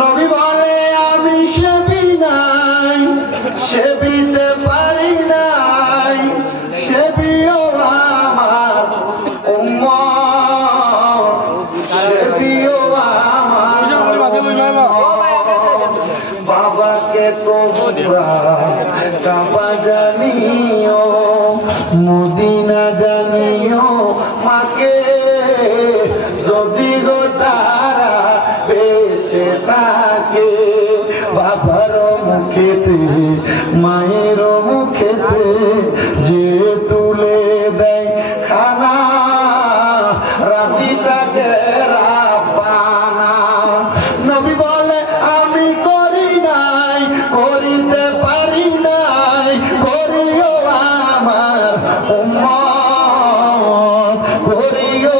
নবী বলে আমি সেবি নাই, সেবিতে পারি নাই, সেবিও আমার উম্মত, সেবিও আমার বাবাকে তোমরা কাবা জানিও, মদিনা জানিও, মাকে যদি গো তারা বেঁচে থাকে। বাবার মুখেতে মায়ের মুখেতে যে তুলে দেয় খানা, রাতিটাকে রাব্বানা। নবী বলে আমি করি নাই, করিতে পারি নাই, করিও আমার উম্মত, করিও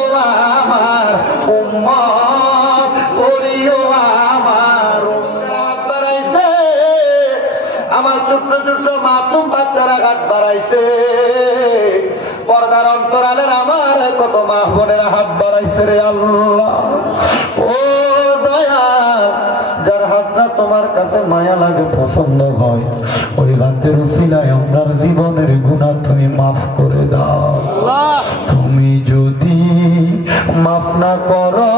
আমার উম্মত, করিও আমার উম্মত। বাড়াইতে আমার ছোট্ট ছোট্ট মাসুম বাচ্চারা হাত বাড়াইতে, পর্দার অন্তরালের আমার কত মা বোনেরা হাত বাড়াইছে রে আল্লাহ। ও দয়া, যার হাতটা তোমার কাছে মায়া লাগে, পছন্দ হয়, ওই হাতের উসিলায় আপনার জীবনের গুনাহ তুমি মাফ করে দাও। তুমি যদি মাফ না করো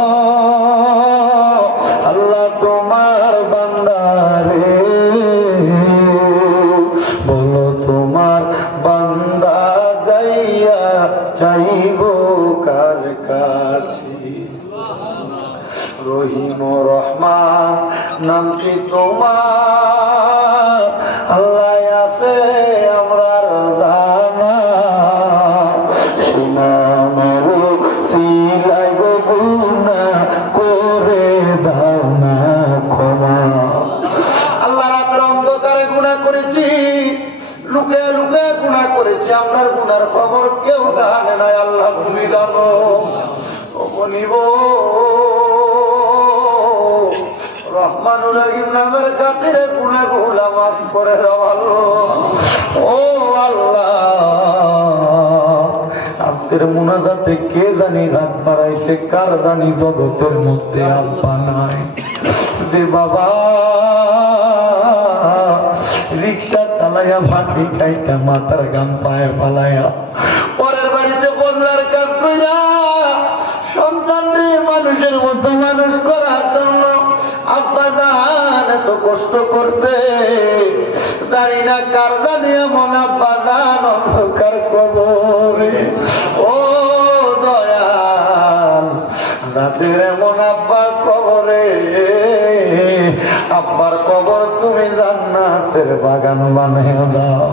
আল্লাহ তোমার বান্দারে, বলো তোমার বান্দা যাইয়া চাইব কার কাছে। রহিম রহমান নামটি তোমার, আল্লাহ আছে আমরা জানা, সিলাই গো গুনা করে দাও না ক্ষমা। আল্লাহ রাতের অন্ধকারে গুনাহ করেছি, লুকে লুকে গুনাহ করেছি, আপনার গুনার খবর কেউ জানে না, আল্লাহ তুমি জানো। বলিব রহমানুর রহিম নামের খাতিরে গুনাহগুলো মাফ করে দাও আল্লাহ। ও আল্লাহ, আজকের মুনাজাতে কে জানি হাত বাড়াইছে, কার জানি জগতের মধ্যে আব্বা নাই যে বাবা রিক্সা চালাইয়া ভাটি খাইতে মাথার গান পায়ে পালাইয়া পরের বাড়িতে বদলার কাজ কইরা সন্তানরে মানুষের মতো মানুষ করার জন্য আব্বা জান এত কষ্ট করতে, জানি না কার জানি এমন আব্বা জান অন্ধকার কবরে। ও দয়াল, রাতের এমন আব্বার কবরে, আব্বার কবর তুমি জান্নাতের বাগান বানিয়ে দাও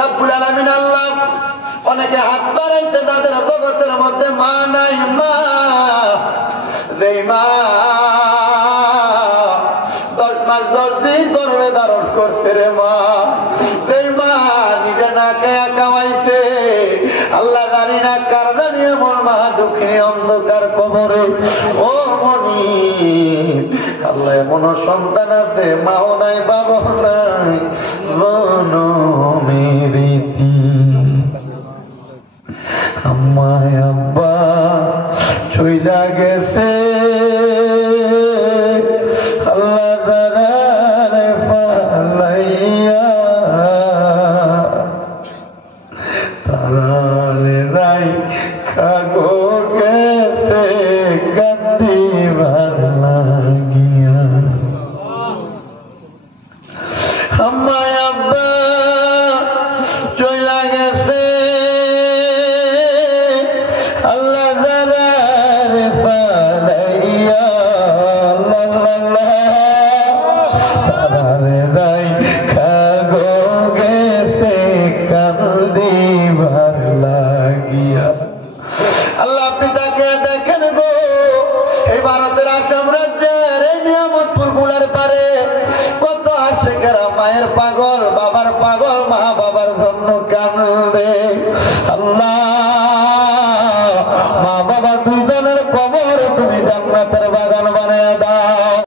রব্বুল আলামিন। আল্লাহ অনেকে হাত বাড়াইতে তাদের জগতের মধ্যে মা নাই, মা যেই মা 10 মাস 10 দিন গর্ভে ধারণ করতে রে মা, যেই মা নিজে না খেয়ে খাওয়াইতে, আল্লাহ জানি না কার জানি এমন মা দুঃখিনী অন্ধকার কবরে। ও মনি, আল্লাহ এমন সন্তান আছে মাও নাই বাবা নাই, মনো মেরিতি আম্মায় আব্বা চইলা গেছে, আল্লাহ দারারে ফালাইয়া তারারে রাই খাগো গেছে কান্দিবার লাগিয়া। আম্মায় আব্বা চইলা গেছে, আল্লাহ দারারে ফালাইয়া, তারারে রাই খাগো গেছে কান্দিবার লাগিয়া। আল্লাহ আপনি তাকে দেখেন গো, এই ভারতের আসাম রাজ্যের এই নিয়ামতপুর গুলার পারে কত আশেকেরা মায়ের পাগল, বাবার পাগল, মা বাবা